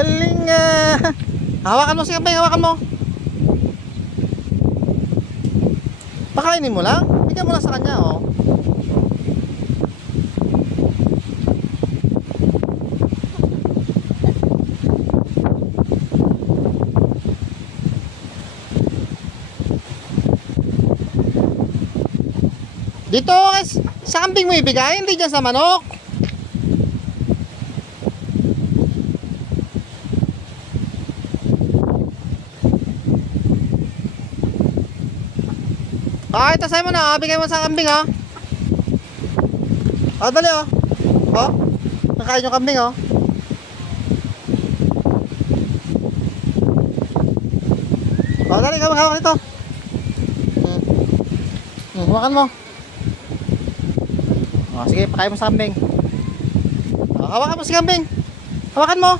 Galing hawakan mo si kambing, hawakan mo. Pakainin mo lang. Bigyan mo lang sa kanya, oh. Dito sa kambing mo ibigay, hindi dyan sa manok. Itasay mo na, bigay mo sa kambing, ha. Dali, oh. Oh, nakain yung kambing, oh. Dali, hawak ito. Hawakan mo. Sige, pakain mo sa kambing. Hawakan mo si kambing. Hawakan mo.